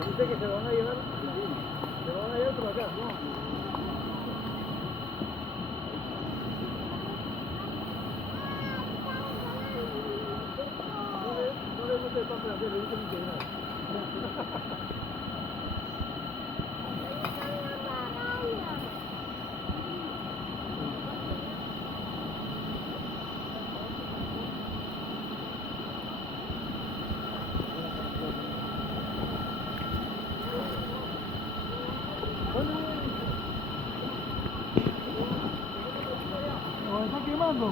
Dice que se lo van a llevar, se lo van a llevar por acá. No te pases a hacer, le dicen integral. ¿Nos está quemando?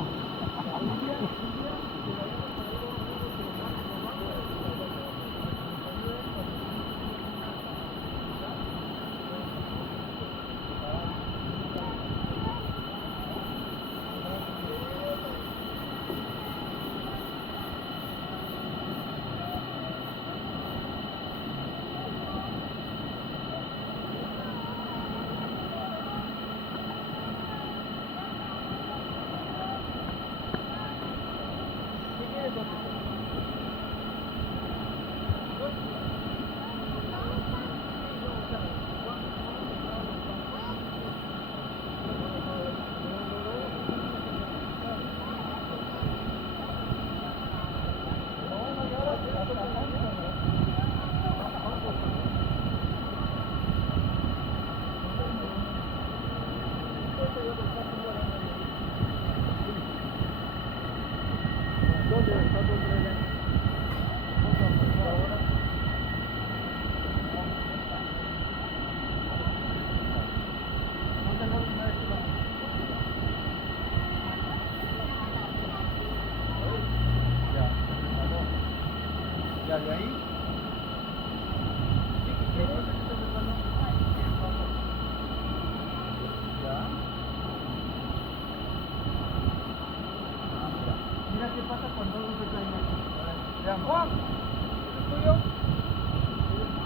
Ya de ahí. Mira qué pasa cuando uno se cae aquí. Vean, Juan, ¿es tuyo?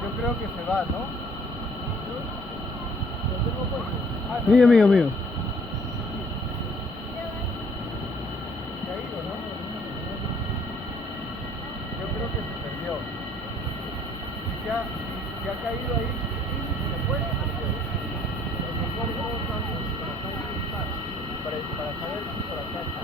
Yo creo que se va, ¿no? ¿Lo tengo puesto? Mío, mío, mío. ¿Se ha ido, no? Yo creo que se perdió. Si ha caído ahí, se puede perder. Pero mejor no tanto, para saber si por acá está.